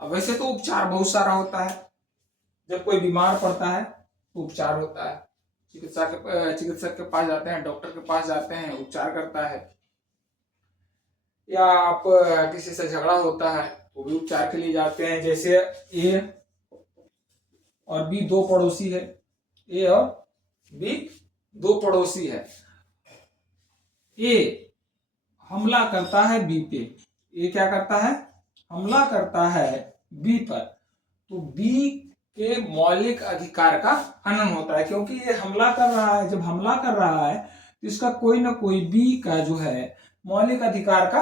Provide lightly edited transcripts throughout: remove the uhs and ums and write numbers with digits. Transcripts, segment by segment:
अब वैसे तो उपचार बहुत सारा होता है, जब कोई बीमार पड़ता है तो उपचार होता है, चिकित्सक के पास जाते हैं, डॉक्टर के पास जाते हैं, उपचार करता है। या आप किसी से झगड़ा होता है तो भी उपचार के लिए जाते हैं। जैसे ए और बी दो पड़ोसी है, ए और बी दो पड़ोसी है। ए हमला करता है बी पे, ए क्या करता है, हमला करता है बी पर, तो बी के मौलिक अधिकार का हनन होता है, क्योंकि ये हमला कर रहा है। जब हमला कर रहा है तो इसका कोई ना कोई बी का जो है मौलिक अधिकार का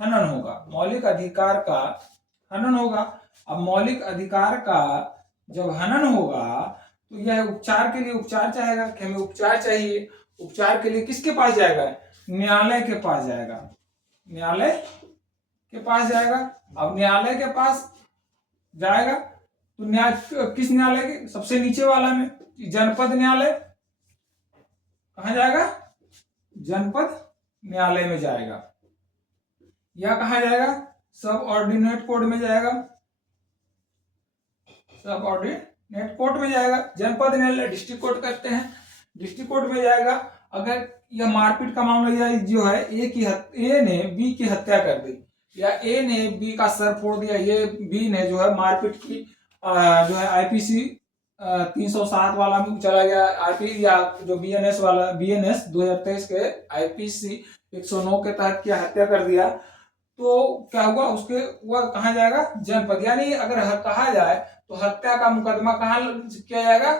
हनन होगा, मौलिक अधिकार का हनन होगा। अब मौलिक अधिकार का जब हनन होगा तो यह उपचार के लिए उपचार चाहेगा कि हमें उपचार चाहिए। उपचार के लिए किसके पास जाएगा, न्यायालय के पास जाएगा, न्यायालय के पास जाएगा। अब न्यायालय के पास जाएगा तो किस न्यायालय के, सबसे नीचे वाला में, जनपद न्यायालय। कहां जाएगा, जनपद न्यायालय में जाएगा। या कहा जाएगा, सब ऑर्डिनेट कोर्ट में जाएगा, सब ऑर्डिनेट कोर्ट में जाएगा। जनपद न्यायालय डिस्ट्रिक्ट कोर्ट कहते हैं, डिस्ट्रिक्ट कोर्ट में जाएगा। अगर यह मारपीट का मामला जो है, ए ने बी की हत्या कर दी, या ए ने बी का सर फोड़ दिया, ये बी ने जो है मारपीट की जो है आईपीसी 307 वाला में चला गया, आरपी या जो बीएनएस वाला, बीएनएस 2023 के आईपीसी 109 के तहत किया, हत्या कर दिया, तो क्या हुआ, उसके वह कहा जाएगा, जनपद। यानी अगर कहा जाए तो हत्या का मुकदमा कहाँ किया जाएगा,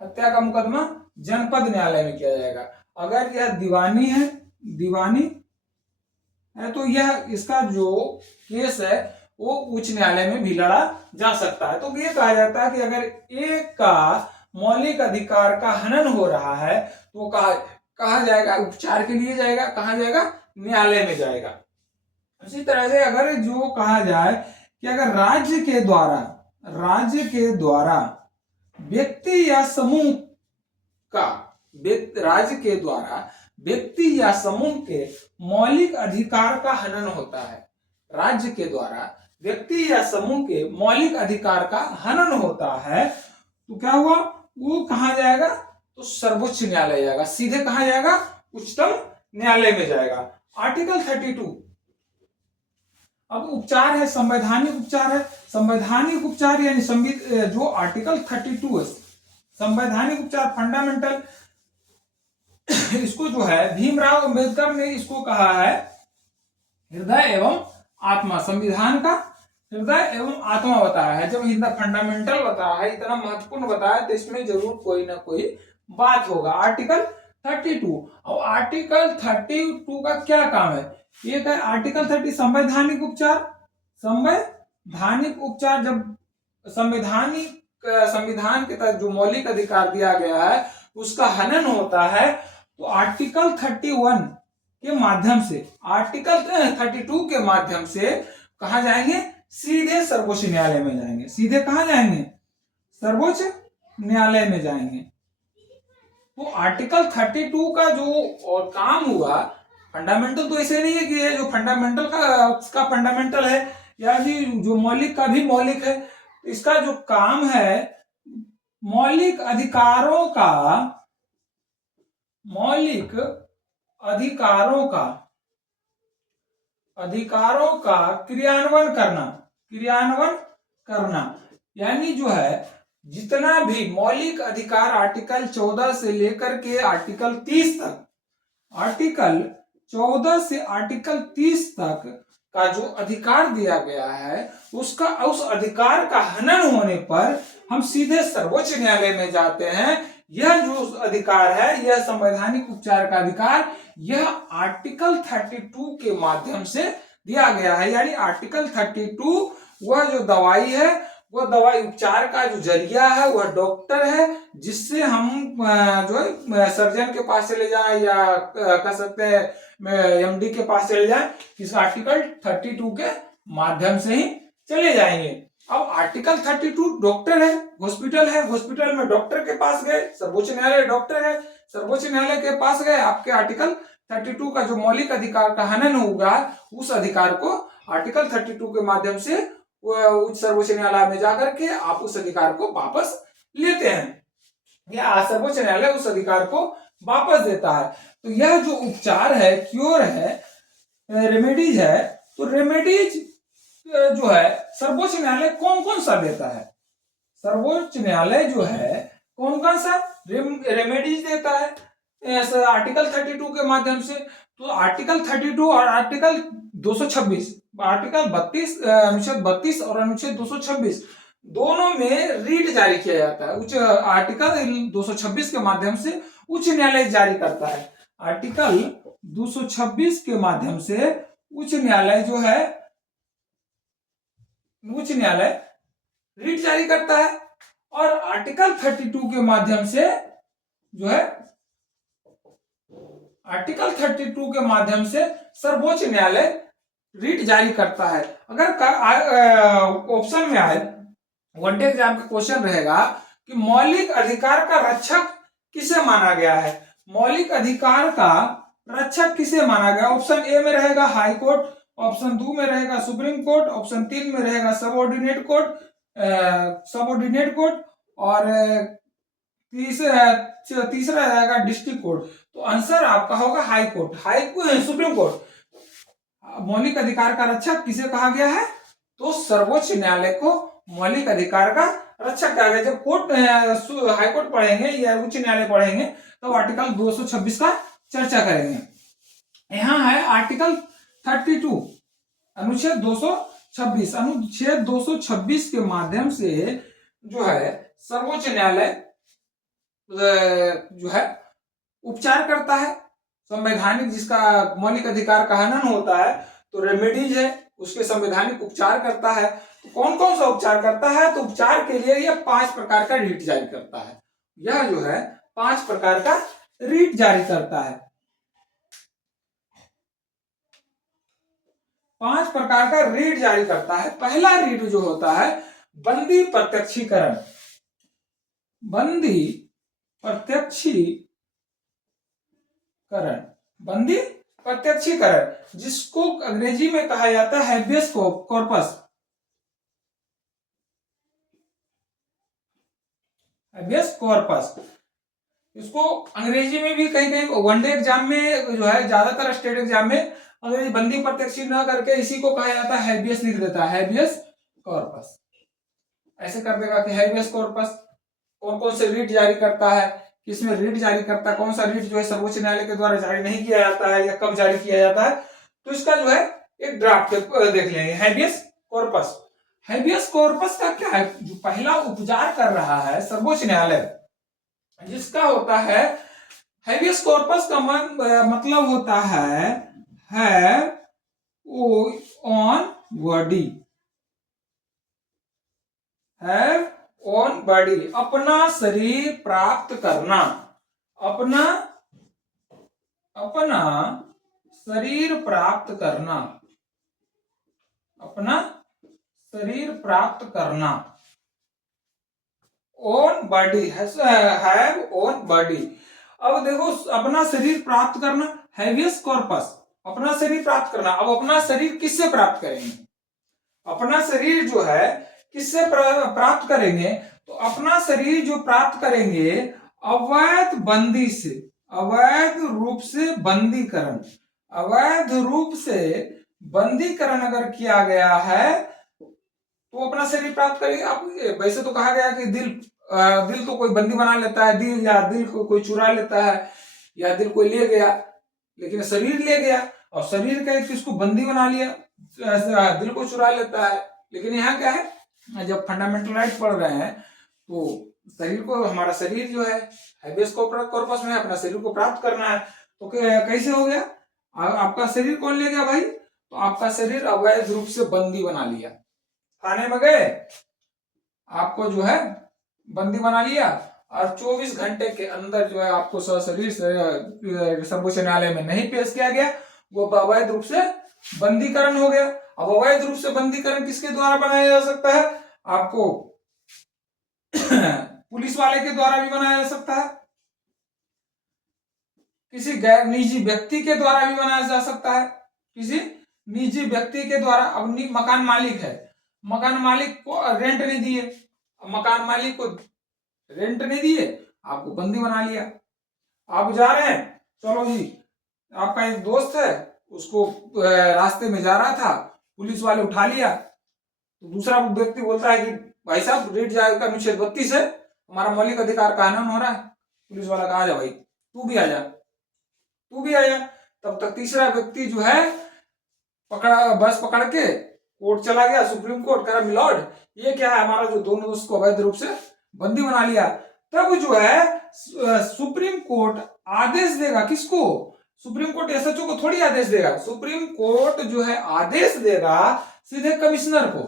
हत्या का मुकदमा जनपद न्यायालय में किया जाएगा। अगर यह दीवानी है, दीवानी है, तो यह इसका जो केस है वो उच्च न्यायालय में भी लड़ा जा सकता है। तो ये कहा जाता है कि अगर एक का मौलिक अधिकार का हनन हो रहा है तो कहा जाएगा, उपचार के लिए जाएगा, कहा जाएगा, न्यायालय में जाएगा। उसी तरह से अगर जो कहा जाए कि अगर राज्य के द्वारा व्यक्ति या समूह का, राज्य के द्वारा व्यक्ति या समूह के मौलिक अधिकार का हनन होता है, राज्य के द्वारा व्यक्ति या समूह के मौलिक अधिकार का हनन होता है, तो क्या हुआ, वो कहा जाएगा, तो सर्वोच्च न्यायालय जाएगा, सीधे कहा जाएगा, उच्चतम न्यायालय में जाएगा। आर्टिकल 32 अब उपचार है, संवैधानिक उपचार है। संवैधानिक उपचार यानी जो आर्टिकल 32 है, संवैधानिक उपचार, फंडामेंटल, इसको जो है भीमराव अंबेडकर ने इसको कहा है हृदय एवं आत्मा, संविधान का हृदय एवं आत्मा बताया है। जब इतना फंडामेंटल बताया है, इतना महत्वपूर्ण बताया, तो इसमें जरूर कोई ना कोई बात होगा। आर्टिकल 32, और आर्टिकल 32 का क्या काम है, एक है आर्टिकल 30 संवैधानिक उपचार। संवैधानिक उपचार, जब संविधान के तहत जो मौलिक अधिकार दिया गया है उसका हनन होता है, तो आर्टिकल 31 के माध्यम से, आर्टिकल 32 के माध्यम से कहा जाएंगे, सीधे सर्वोच्च न्यायालय में जाएंगे। सीधे कहा जाएंगे, सर्वोच्च न्यायालय में जाएंगे। तो आर्टिकल 32 का जो और काम हुआ, फंडामेंटल तो ऐसे नहीं है कि ये जो फंडामेंटल का फंडामेंटल है, या जो मौलिक का भी मौलिक है। इसका जो काम है, मौलिक अधिकारों का क्रियान्वयन करना, यानी जो है जितना भी मौलिक अधिकार आर्टिकल 14 से लेकर के आर्टिकल 30 तक, आर्टिकल 14 से आर्टिकल 30 तक का जो अधिकार दिया गया है, उस अधिकार का हनन होने पर हम सीधे सर्वोच्च न्यायालय में जाते हैं। यह जो अधिकार है, यह संवैधानिक उपचार का अधिकार, यह आर्टिकल 32 के माध्यम से दिया गया है। यानी आर्टिकल 32 वह जो दवाई है, वह दवाई उपचार का जो जरिया है, वह डॉक्टर है, जिससे हम जो है सर्जन के पास चले जाएं, या कह सकते हैं एमडी के पास चले जाएं, इस आर्टिकल 32 के माध्यम से ही चले जाएंगे। अब आर्टिकल 32 डॉक्टर है, हॉस्पिटल में डॉक्टर के पास गए, सर्वोच्च न्यायालय डॉक्टर है, सर्वोच्च न्यायालय के पास गए, आपके आर्टिकल 32 का जो मौलिक अधिकार का हनन होगा, उस अधिकार को आर्टिकल 32 के माध्यम से उच्च सर्वोच्च न्यायालय में जाकर के आप उस अधिकार को वापस लेते हैं, या सर्वोच्च न्यायालय उस अधिकार को वापस देता है। तो यह जो उपचार है, क्योर है, रेमेडीज है, तो रेमेडीज जो है सर्वोच्च न्यायालय कौन कौन सा देता है? सर्वोच्च न्यायालय जो है कौन कौन सा रेमेडीज देता है आर्टिकल 32 के माध्यम से? तो आर्टिकल 32 और आर्टिकल 226, आर्टिकल 32, अनुच्छेद 32 और अनुच्छेद 226 दोनों में रीट जारी किया जाता है। उच्च आर्टिकल 226 के माध्यम से उच्च न्यायालय जारी करता है। आर्टिकल 226 के माध्यम से उच्च न्यायालय जो है, उच्च न्यायालय रीट जारी करता है, और आर्टिकल 32 के माध्यम से जो है, आर्टिकल 32 के माध्यम से सर्वोच्च न्यायालय रीट जारी करता है। अगर ऑप्शन में आए, वन डे एग्जाम का क्वेश्चन रहेगा कि मौलिक अधिकार का रक्षक किसे माना गया है? मौलिक अधिकार का रक्षक किसे माना गया? ऑप्शन ए में रहेगा हाई कोर्ट, ऑप्शन 2 में रहेगा सुप्रीम कोर्ट, ऑप्शन 3 में रहेगा सबऑर्डिनेट कोर्ट, और तीसरा रहेगा डिस्ट्रिक्ट कोर्ट। तो आंसर आपका होगा हाई कोर्ट, सुप्रीम कोर्ट। मौलिक अधिकार का रक्षक किसे कहा गया है? तो सर्वोच्च न्यायालय को मौलिक अधिकार का रक्षक कहा गया। जब कोर्ट हाई कोर्ट पढ़ेंगे या उच्च न्यायालय पढ़ेंगे तो आर्टिकल 226 का चर्चा करेंगे। यहाँ है आर्टिकल 32, अनुच्छेद 226। अनुच्छेद 226 के माध्यम से जो है सर्वोच्च न्यायालय जो है उपचार करता है। संवैधानिक, जिसका मौलिक अधिकार का हनन होता है, तो रेमेडीज है, उसके संवैधानिक उपचार करता है। तो कौन कौन सा उपचार करता है? तो उपचार के लिए यह 5 प्रकार का रीट जारी करता है। यह जो है 5 प्रकार का रीट जारी करता है। 5 प्रकार का रीट जारी करता है। पहला रीट जो होता है बंदी प्रत्यक्षीकरण। बंदी प्रत्यक्षीकरण, बंदी प्रत्यक्षीकरण, जिसको अंग्रेजी में कहा जाता है हैबियस कॉर्पस। हैबियस कॉर्पस, इसको अंग्रेजी में भी कहीं कहीं वनडे एग्जाम में जो है, ज्यादातर स्टेट एग्जाम में अंग्रेजी बंदी प्रत्यक्षी न करके इसी को कहा जाता है हैबियस लिख देता है, हैबियस कॉर्पस। ऐसे कर देगा कि हैबियस कॉर्पस कौन कौन से रीट जारी करता है, किसमें रीट जारी करता है, कौन सा रीट जो है सर्वोच्च न्यायालय के द्वारा जारी नहीं किया जाता है या कब जारी किया जाता है। तो इसका जो है एक ड्राफ्ट देख लेंगे। हैबियस कॉर्पस, हैबियस कॉर्पस का क्या है? जो पहला उपचार कर रहा है सर्वोच्च न्यायालय, जिसका होता है हैबियस कॉर्पस का मतलब होता है on body, have on body, अपना शरीर प्राप्त करना, अपना शरीर प्राप्त करना, अपना शरीर प्राप्त करना, on body, have on body. अब देखो, अपना शरीर प्राप्त करना, हैबियस कॉर्पस, अपना शरीर प्राप्त करना। अब अपना शरीर किससे प्राप्त करेंगे? अपना शरीर जो है किससे प्राप्त करेंगे? तो अपना शरीर जो प्राप्त करेंगे अवैध बंदी से, अवैध रूप से बंदीकरण, अवैध रूप से बंदीकरण अगर किया गया है तो अपना शरीर प्राप्त करेंगे। अब वैसे तो कहा गया कि दिल तो कोई बंदी बना लेता है, दिल को कोई चुरा लेता है, या दिल कोई ले गया, लेकिन शरीर ले गया, और शरीर का किसको बंदी बना लिया, दिल को चुरा लेता है। लेकिन यहाँ क्या है, जब फंडामेंटल राइट पढ़ रहे हैं तो शरीर को, हमारा शरीर जो है हैबियस कॉर्पस में अपना शरीर को प्राप्त करना है। तो कैसे हो गया? आपका शरीर कौन ले गया भाई? तो आपका शरीर अवैध रूप से बंदी बना लिया, थाने में गए, आपको जो है बंदी बना लिया, और 24 घंटे के अंदर जो है आपको शरीर सर्वोच्च न्यायालय में नहीं पेश किया गया, वो अवैध रूप से बंदीकरण हो गया। अब अवैध रूप से बंदीकरण किसके द्वारा बनाया जा सकता है? आपको पुलिस वाले के द्वारा भी बनाया जा सकता है, किसी गैर निजी व्यक्ति के द्वारा भी बनाया जा सकता है, किसी निजी व्यक्ति के द्वारा, अब मकान मालिक है, मकान मालिक को रेंट नहीं दिए, मकान मालिक को रेंट नहीं दिए, आपको बंदी बना लिया। आप जा रहे हैं, चलो जी, आपका एक दोस्त है, उसको रास्ते में जा रहा था, पुलिस वाले उठा लिया, तो दूसरा व्यक्ति बोलता है कि भाई साहब रेट जाएगा अनुच्छेद 32 है, हमारा मौलिक अधिकार का हनन हो रहा है। पुलिस वाला कहा, आ जा भाई, तू भी आ जा, तू भी आ जा। तब तक तीसरा व्यक्ति जो है बस पकड़ के कोर्ट चला गया, सुप्रीम कोर्ट, कह रहा मिलॉर्ड ये क्या है, हमारा जो दोनों दोस्त को अवैध रूप से बंदी बना लिया। तब जो है सुप्रीम कोर्ट आदेश देगा, किसको? सुप्रीम कोर्ट एसएचओ को थोड़ी आदेश देगा, सुप्रीम कोर्ट जो है आदेश देगा सीधे कमिश्नर को।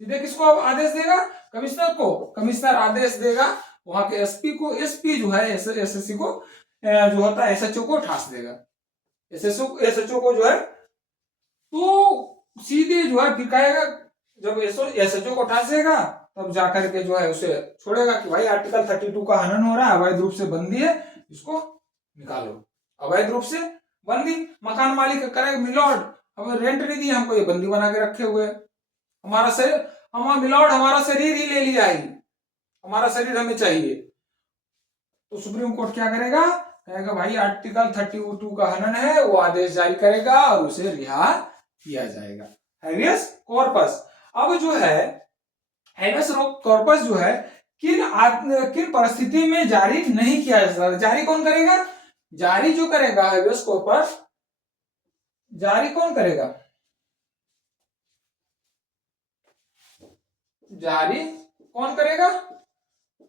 सीधे किसको आदेश देगा? कमिश्नर को। कमिश्नर आदेश देगा वहां के एसपी को, एसपी जो है एसएससी को जो होता है एसएचओ को ठास देगा, एसएचओ को जो है, तो सीधे जो है फिर कहेगा, जब एसएचओ को ठासेगा तब जाकर के जो है उसे छोड़ेगा कि भाई आर्टिकल 32 का हनन हो रहा है, अवैध रूप से बंदी है, इसको निकालो। अवैध रूप से बंदी, मकान मालिक करेगा मिलॉर्ड हमें रेंट नहीं दिया, हमको ये बंदी बना के रखे हुए, हमारा शरीर, हमारा मिलॉर्ड हमारा शरीर ही ले लिया है, हमारा शरीर हमें चाहिए। तो सुप्रीम कोर्ट क्या करेगा? कहेगा भाई आर्टिकल 32 का हनन है, वो आदेश जारी करेगा और उसे रिहा किया जाएगा। हैबियस कॉर्पस, अब जो है हैबियस कॉर्पस जो है किन परिस्थिति में जारी नहीं किया जा सकता? जारी कौन करेगा? जारी जो करेगा हैबियस कॉर्पस, जारी कौन करेगा? जारी कौन करेगा?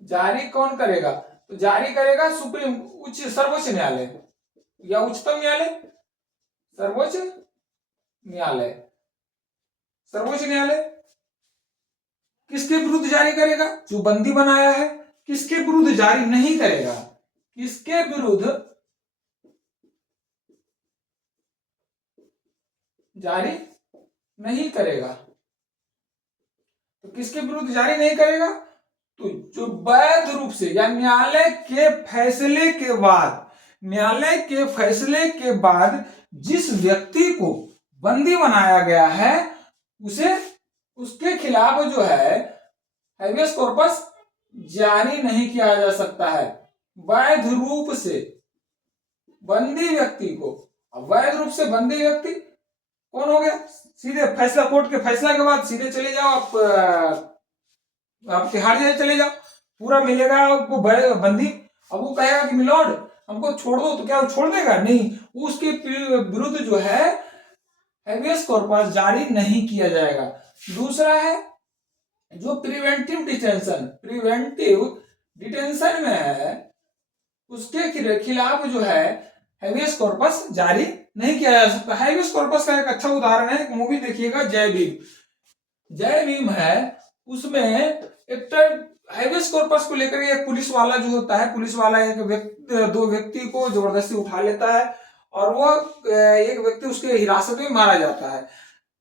जारी कौन करेगा? तो जारी करेगा सुप्रीम सर्वोच्च न्यायालय या उच्चतम न्यायालय, सर्वोच्च न्यायालय, सर्वोच्च न्यायालय। किसके विरुद्ध जारी करेगा? जो बंदी बनाया है। किसके विरुद्ध जारी नहीं करेगा? किसके विरुद्ध जारी नहीं करेगा? तो किसके विरुद्ध जारी नहीं करेगा? तो जो वैध रूप से या न्यायालय के फैसले के बाद, न्यायालय के फैसले के बाद जिस व्यक्ति को बंदी बनाया गया है उसे, उसके खिलाफ जो है हैबियस कॉर्पस जारी नहीं किया जा सकता है। वैध रूप से बंदी व्यक्ति को, वैध रूप से बंदी व्यक्ति कौन हो गया? सीधे फैसला, कोर्ट के फैसला के बाद सीधे चले जाओ आप तिहाड़ जेल चले जाओ, पूरा मिलेगा आपको बंदी। अब वो कहेगा कि मिलॉर्ड हमको छोड़ दो, तो क्या वो छोड़ देगा? नहीं, उसके विरुद्ध जो है हैबियस कॉर्पस जारी नहीं किया जाएगा। दूसरा है जो प्रिवेंटिव डिटेंशन, प्रिवेंटिव डिटेंशन में है, उसके खिलाफ जो है हैबियस कॉर्पस जारी नहीं किया जा सकता। हैबियस कॉर्पस का एक अच्छा उदाहरण है, एक मूवी देखिएगा जय भीम। जय भीम है, उसमें एक हैबियस कॉर्पस को लेकर एक पुलिस वाला जो होता है, पुलिस वाला दो व्यक्ति को जबरदस्ती उठा लेता है और वो एक व्यक्ति उसके हिरासत में मारा जाता है।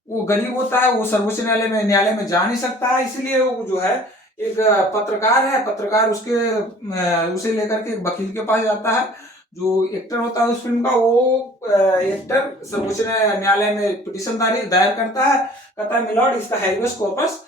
वो गरीब होता है, वो सर्वोच्च न्यायालय में जा नहीं सकता है, इसलिए वो जो है एक पत्रकार है, पत्रकार उसे लेकर के एक वकील के पास जाता है। जो एक्टर होता है उस फिल्म का, वो एक्टर सर्वोच्च न्यायालय में पिटीशन दायर करता है, कहता है मिलॉर्ड इसका हैबियस कॉर्पस,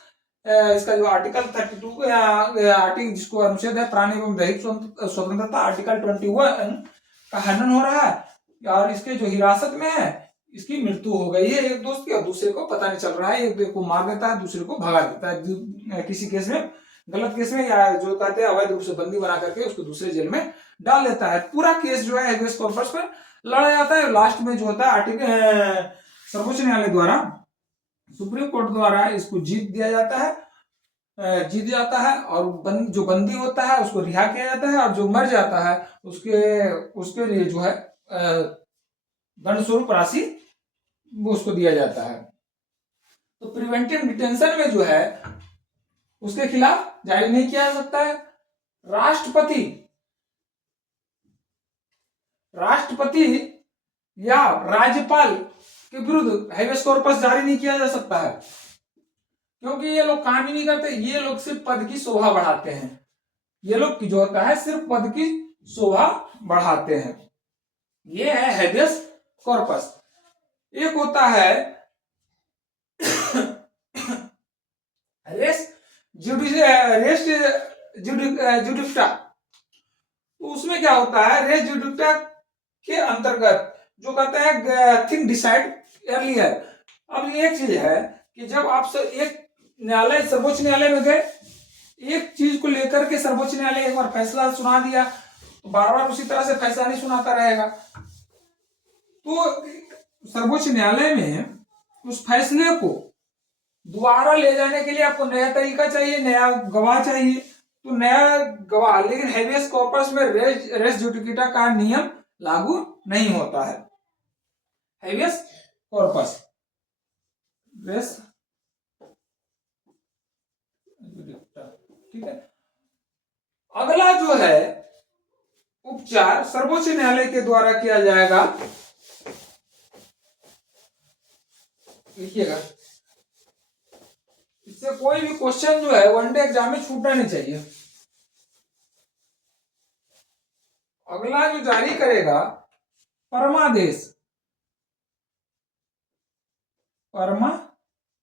इसका जो आर्टिकल 32 आर्टिकल जिसको अनुच्छेद है प्राणी एवं दैहिक स्वतंत्रता, आर्टिकल 21 का हनन हो रहा है और इसके जो हिरासत में है इसकी मृत्यु हो गई है एक दोस्त की, और दूसरे को पता नहीं चल रहा है, एक को मार देता है, दूसरे को भगा देता है किसी केस में, गलत केस में, या जो कहते हैं अवैध रूप से बंदी बना करके उसको दूसरे जेल में डाल देता है। पूरा केस जो है हैबियस कॉर्पस पर लड़ा जाता है। लास्ट में जो होता है आर्टिकल सर्वोच्च न्यायालय द्वारा, सुप्रीम कोर्ट द्वारा इसको जीत जाता है और जो बंदी होता है उसको रिहा किया जाता है, और जो मर जाता है उसके लिए जो है दंड स्वरूप राशि वो उसको दिया जाता है। तो प्रिवेंटिव डिटेंशन में जो है उसके खिलाफ जारी नहीं किया जा सकता है। राष्ट्रपति या राज्यपाल के विरुद्ध हैबियस कॉर्पस जारी नहीं किया जा सकता है, क्योंकि ये लोग काम ही नहीं करते, ये लोग सिर्फ पद की शोभा बढ़ाते हैं। ये लोग जो होता है सिर्फ पद की शोभा बढ़ाते हैं। ये है हैबियस कॉर्पस। एक होता है रेस जुडिक्टा। तो उसमें क्या होता है, रेस जुडिक्टा के अंतर्गत जो कहते हैं थिंग डिसाइड अर्लियर। अब ये एक चीज है कि जब आप एक न्यायालय, सर्वोच्च न्यायालय में गए, एक चीज को लेकर के सर्वोच्च न्यायालय एक बार फैसला सुना दिया, तो बार बार उसी तरह से फैसला नहीं सुनाता रहेगा। तो सर्वोच्च न्यायालय में उस फैसले को दोबारा ले जाने के लिए आपको नया तरीका चाहिए, नया गवाह चाहिए। तो नया गवाह, लेकिन हेबियस कॉर्पस में रेस जुडिकाटा का नियम लागू नहीं होता है। हेबियस कॉर्पस, रेस जुडिकाटा, ठीक है। अगला जो है उपचार सर्वोच्च न्यायालय के द्वारा किया जाएगा। लिखिएगा, इससे कोई भी क्वेश्चन जो है वनडे एग्जाम में छूटना नहीं चाहिए। अगला जो जारी करेगा परमादेश, परमादेश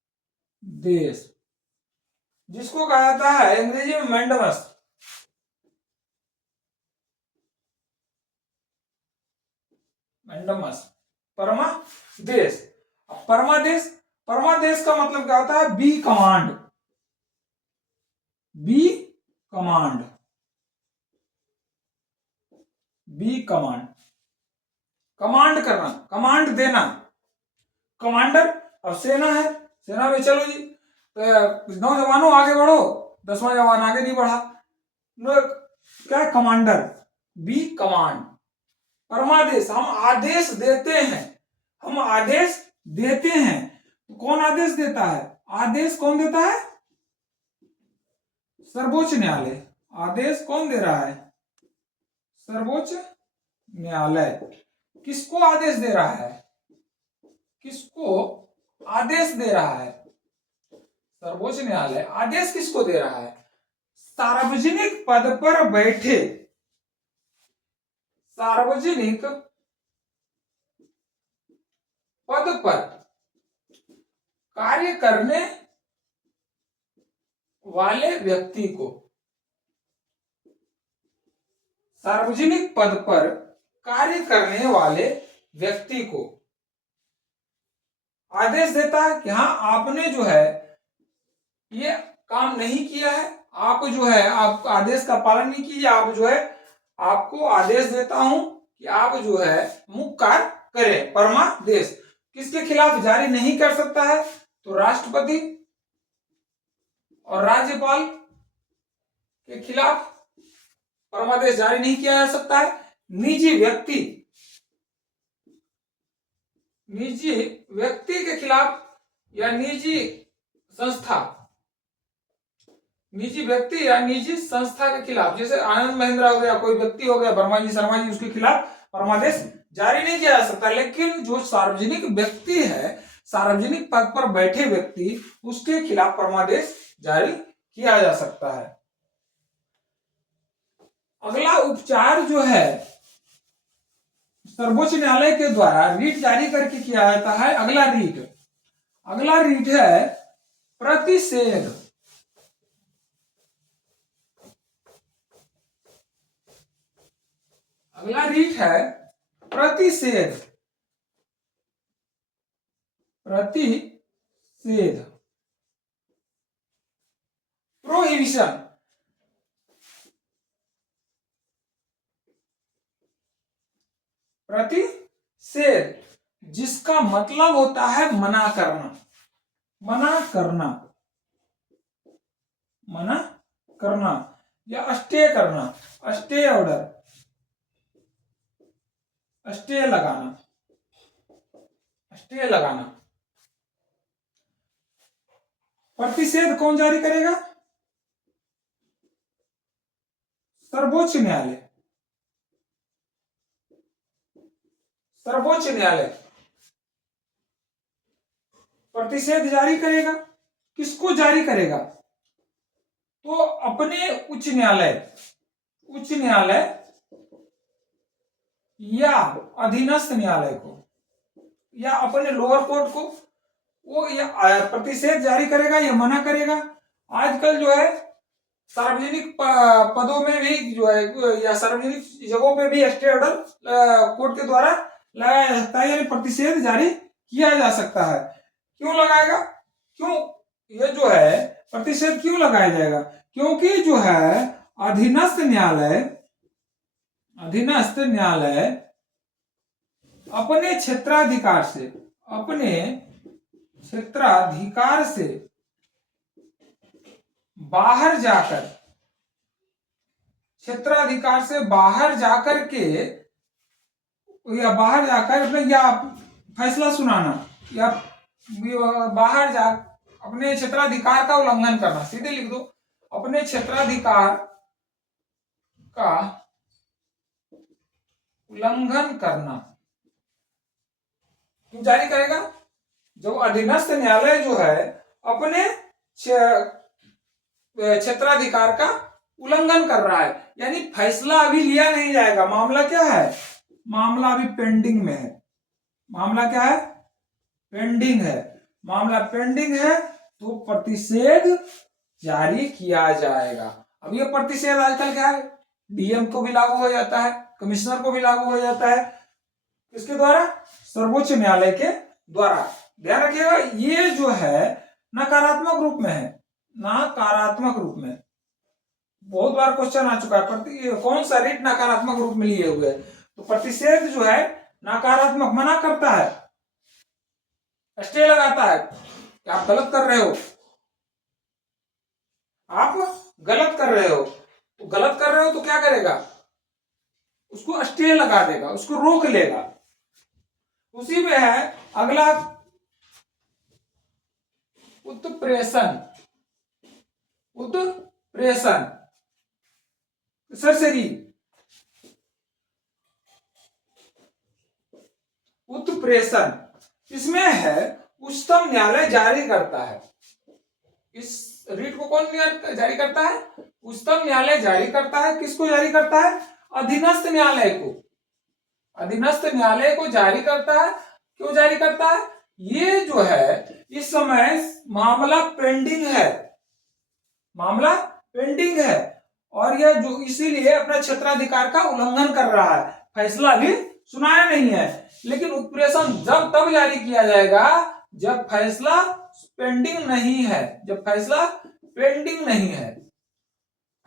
जिसको कहा जाता है अंग्रेजी में मैंडमस। मैंडमस परमादेश। परमादेश, परमादेश का मतलब क्या होता है, be command, be command, be command, command करना, कमांड देना। कमांडर, अब सेना है, सेना में चलो जी, नौजवानों आगे बढ़ो, 10वां जवान आगे नहीं बढ़ा, क्या है, कमांडर, बी कमांड। परमादेश, हम आदेश देते हैं, हम आदेश देते हैं। कौन आदेश देता है, आदेश कौन देता है, सर्वोच्च न्यायालय। आदेश कौन दे रहा है, सर्वोच्च न्यायालय। किसको आदेश दे रहा है, किसको आदेश दे रहा है, सर्वोच्च न्यायालय आदेश किसको दे रहा है, सार्वजनिक पद पर बैठे, सार्वजनिक पद पर कार्य करने वाले व्यक्ति को, सार्वजनिक पद पर कार्य करने वाले व्यक्ति को आदेश देता है कि हाँ आपने जो है ये काम नहीं किया है, आप जो है आप आदेश का पालन नहीं कीजिए, आप जो है आपको आदेश देता हूं कि आप जो है मुख्य कार्य करें। परमादेश किसके खिलाफ जारी नहीं कर सकता है, तो राष्ट्रपति और राज्यपाल के खिलाफ परमादेश जारी नहीं किया जा सकता है। निजी व्यक्ति, निजी व्यक्ति के खिलाफ या निजी संस्था, निजी व्यक्ति या निजी संस्था के खिलाफ, जैसे आनंद महिंद्रा हो गया, कोई व्यक्ति हो गया, वर्मा जी शर्मा जी, उसके खिलाफ परमादेश जारी नहीं किया जा सकता। लेकिन जो सार्वजनिक व्यक्ति है, सार्वजनिक पद पर बैठे व्यक्ति, उसके खिलाफ परमादेश जारी किया जा सकता है। अगला उपचार जो है सर्वोच्च न्यायालय के द्वारा रीट जारी करके किया जाता है। अगला रीट, अगला रीट है प्रतिषेध। अगला रीट है प्रतिषेध, प्रतिषेध, प्रोहिबिशन, प्रतिषेध जिसका मतलब होता है मना करना, मना करना, मना करना या स्टे करना, स्टे ऑर्डर, स्टे लगाना, स्टे लगाना। प्रतिषेध कौन जारी करेगा, सर्वोच्च न्यायालय, सर्वोच्च न्यायालय प्रतिषेध जारी करेगा। किसको जारी करेगा, तो अपने उच्च न्यायालय, उच्च न्यायालय या अधीनस्थ न्यायालय को, या अपने लोअर कोर्ट को वो या प्रतिषेध जारी करेगा या मना करेगा। आजकल जो है सार्वजनिक पदों में भी जो है या सार्वजनिक जगहों पे भी स्टे ऑर्डर कोर्ट के द्वारा लगाया जा सकता है, यानी प्रतिषेध जारी किया जा सकता है। क्यों लगाएगा, क्यों ये जो है प्रतिषेध क्यों लगाया जाएगा? क्योंकि जो है अधीनस्थ न्यायालय अपने क्षेत्राधिकार से बाहर जाकर के या फैसला सुनाना या अपने क्षेत्राधिकार का उल्लंघन करना, सीधे लिख दो, अपने क्षेत्राधिकार का उल्लंघन करना क्यों जारी करेगा? जब अधीनस्थ न्यायालय जो है अपने क्षेत्राधिकार का उल्लंघन कर रहा है, यानी फैसला अभी लिया नहीं जाएगा, मामला क्या है, मामला अभी पेंडिंग में है। मामला क्या है? पेंडिंग है। मामला पेंडिंग है तो प्रतिषेध जारी किया जाएगा। अब ये प्रतिषेध आजकल क्या है, डीएम को भी लागू हो जाता है, कमिश्नर को भी लागू हो जाता है, किसके द्वारा? सर्वोच्च न्यायालय के द्वारा। ध्यान रखिएगा ये जो है नकारात्मक रूप में है, नकारात्मक रूप में। बहुत बार क्वेश्चन आ चुका है कौन सा रिट नकारात्मक रूप में लिए हुए, तो प्रतिषेध जो है नकारात्मक, मना करता है, स्टे लगाता है कि आप गलत कर रहे हो, आप गलत कर रहे हो। तो गलत कर रहे हो तो क्या करेगा? उसको स्टे लगा देगा, उसको रोक लेगा। उसी में है अगला उत्प्रेषण। सरसरी उत्प्रेषण, इसमें है उच्चतम न्यायालय जारी करता है। इस रीट को कौन जारी करता है? उच्चतम न्यायालय जारी करता है। किसको जारी करता है? अधीनस्थ न्यायालय को। अधीनस्थ न्यायालय को जारी करता है। क्यों जारी करता है? ये जो है इस समय मामला पेंडिंग है, मामला पेंडिंग है, और यह जो इसीलिए अपना क्षेत्राधिकार का उल्लंघन कर रहा है, फैसला भी सुनाया नहीं है। लेकिन उत्प्रेषण जब तब जारी किया जाएगा जब फैसला पेंडिंग नहीं है, जब फैसला पेंडिंग नहीं है,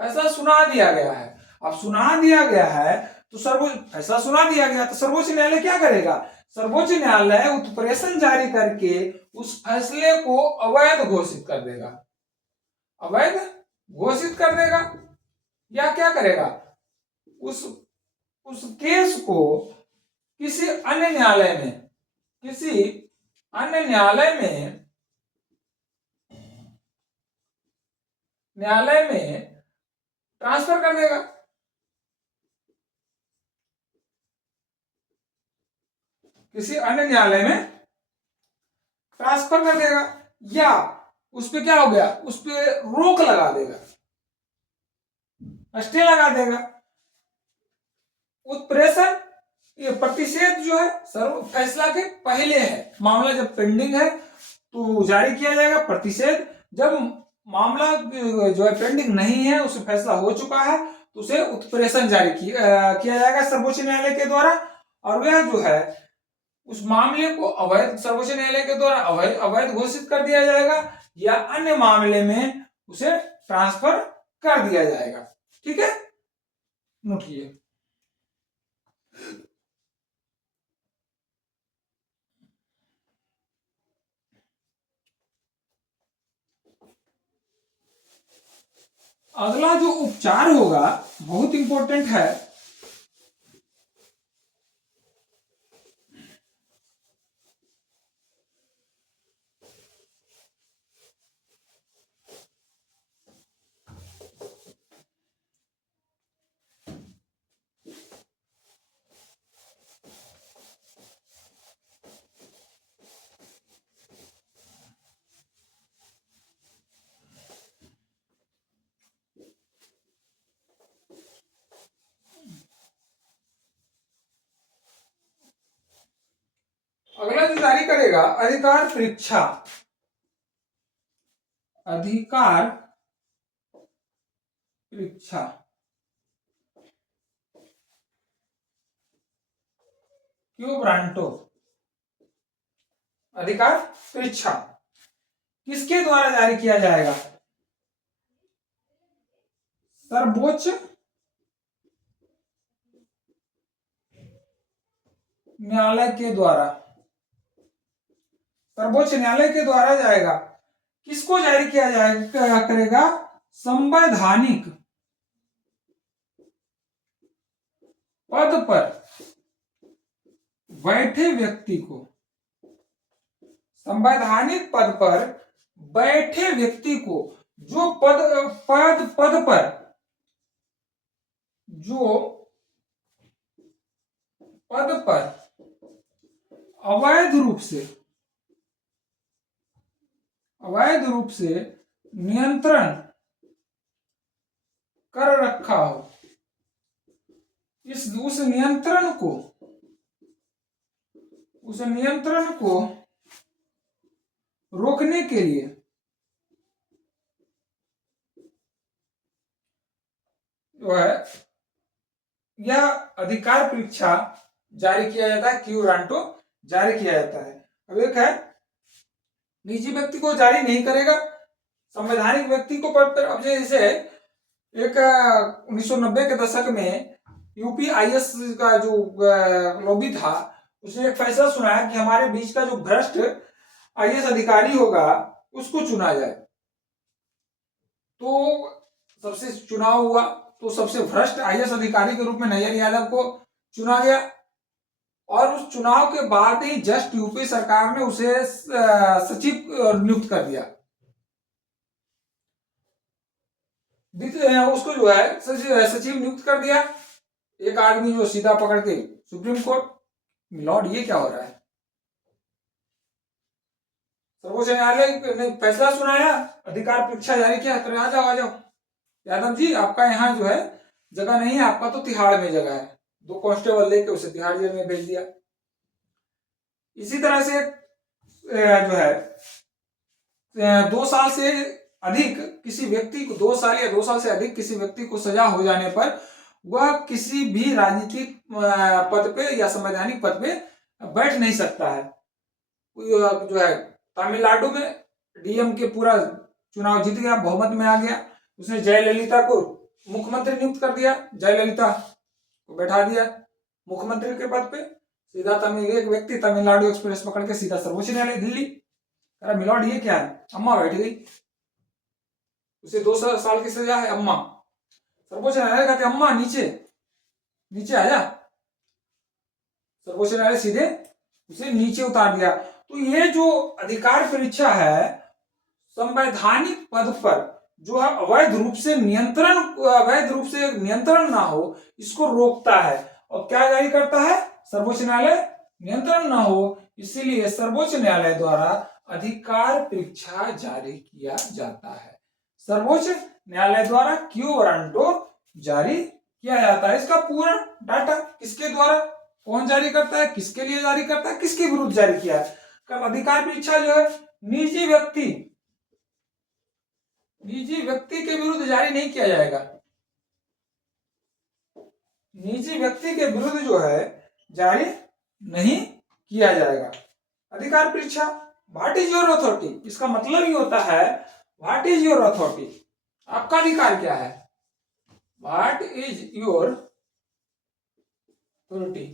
फैसला सुना दिया गया है। अब सुना दिया गया है तो फैसला सुना दिया गया तो सर्वोच्च न्यायालय क्या करेगा? सर्वोच्च न्यायालय उत्प्रेषण जारी करके उस फैसले को अवैध घोषित कर देगा, अवैध घोषित कर देगा, या क्या करेगा? उस केस को किसी अन्य न्यायालय में ट्रांसफर कर देगा। किसी अन्य न्यायालय में ट्रांसफर कर देगा, या उस पे क्या हो गया, उस पे रोक लगा देगा, स्टे लगा देगा। उत्प्रेषण, ये प्रतिषेध जो है सर्व फैसला के पहले है, मामला जब पेंडिंग है तो जारी किया जाएगा प्रतिषेध। जब मामला जो है पेंडिंग नहीं है, उसे फैसला हो चुका है तो उसे उत्प्रेषण जारी किया जाएगा सर्वोच्च न्यायालय के द्वारा, और वह जो है उस मामले को अवैध, सर्वोच्च न्यायालय के द्वारा अवैध घोषित कर दिया जाएगा, या अन्य मामले में उसे ट्रांसफर कर दिया जाएगा। ठीक है, नोट कीजिए। अगला जो उपचार होगा बहुत इंपॉर्टेंट है। अगला जो जारी करेगा अधिकार परीक्षा, अधिकार परीक्षा क्यू ब्रांटो, अधिकार परीक्षा किसके द्वारा जारी किया जाएगा? सर्वोच्च न्यायालय के द्वारा, सर्वोच्च न्यायालय के द्वारा जाएगा। किसको जारी किया जाएगा करेगा? संवैधानिक पद पर बैठे व्यक्ति को, संवैधानिक पद पर बैठे व्यक्ति को जो पद पर जो पद पर अवैध रूप से नियंत्रण कर रखा हो, उस नियंत्रण को रोकने के लिए जो है यह अधिकार परीक्षा जारी किया जाता है, क्यू ब्रांटो जारी किया जाता है। अब एक है निजी व्यक्ति को जारी नहीं करेगा, संवैधानिक व्यक्ति को पर। अब जैसे एक 1990 के दशक में यूपीआईएस का जो लॉबी था, उसने एक फैसला सुनाया कि हमारे बीच का जो भ्रष्ट आईएएस अधिकारी होगा उसको चुना जाए। तो सबसे चुनाव हुआ, तो सबसे भ्रष्ट आईएएस अधिकारी के रूप में नैयर यादव को चुना गया, और उस चुनाव के बाद ही जस्ट यूपी सरकार ने उसे सचिव नियुक्त कर दिया। उसको जो है सचिव नियुक्त कर दिया, एक आदमी जो सीधा पकड़ के सुप्रीम कोर्ट। मिलॉर्ड ये क्या हो रहा है? सर्वोच्च न्यायालय ने फैसला सुनाया, अधिकार परीक्षा जारी किया, तो आ जाओ यादव जी, आपका यहाँ जो है जगह नहीं है, आपका तो तिहाड़ में जगह है। 2 कांस्टेबल लेके उसे तिहाड़ जेल में भेज दिया। इसी तरह से जो है 2 साल से अधिक किसी व्यक्ति को, 2 साल या 2 साल से अधिक किसी व्यक्ति को सजा हो जाने पर वह किसी भी राजनीतिक पद पे या संवैधानिक पद पे बैठ नहीं सकता है। जो है तमिलनाडु में डीएम के पूरा चुनाव जीत गया, बहुमत में आ गया, उसने जयललिता को मुख्यमंत्री नियुक्त कर दिया, जयललिता को बैठा दिया मुख्यमंत्री के पद पे। सीधा एक व्यक्ति तमिलनाडु एक्सप्रेस पकड़ के सीधा सर्वोच्च न्यायालय दिल्ली। अरे मिलॉर्ड ये क्या है? अम्मा बैठ गई, उसे 2 साल की सजा है। अम्मा, सर्वोच्च न्यायालय कहते अम्मा नीचे आ जा, सर्वोच्च न्यायालय सीधे उसे नीचे उतार दिया। तो ये जो अधिकार परीक्षा है, संवैधानिक पद पर जो है अवैध रूप से नियंत्रण ना हो, इसको रोकता है। और क्या जारी करता है? सर्वोच्च न्यायालय नियंत्रण ना हो, इसीलिए सर्वोच्च न्यायालय द्वारा अधिकार परीक्षा जारी किया जाता है। सर्वोच्च न्यायालय द्वारा क्यू वारंटो जारी किया जाता है। इसका पूर्ण डाटा किसके द्वारा, कौन जारी करता है, किसके लिए जारी करता है, किसके विरुद्ध जारी किया है। अधिकार परीक्षा जो है निजी व्यक्ति के विरुद्ध जारी नहीं किया जाएगा। निजी व्यक्ति के विरुद्ध जो है जारी नहीं किया जाएगा। अधिकार परीक्षा, व्हाट इज योर अथॉरिटी, इसका मतलब ही होता है व्हाट इज योर अथॉरिटी, आपका अधिकार क्या है, व्हाट इज योर अथॉरिटी।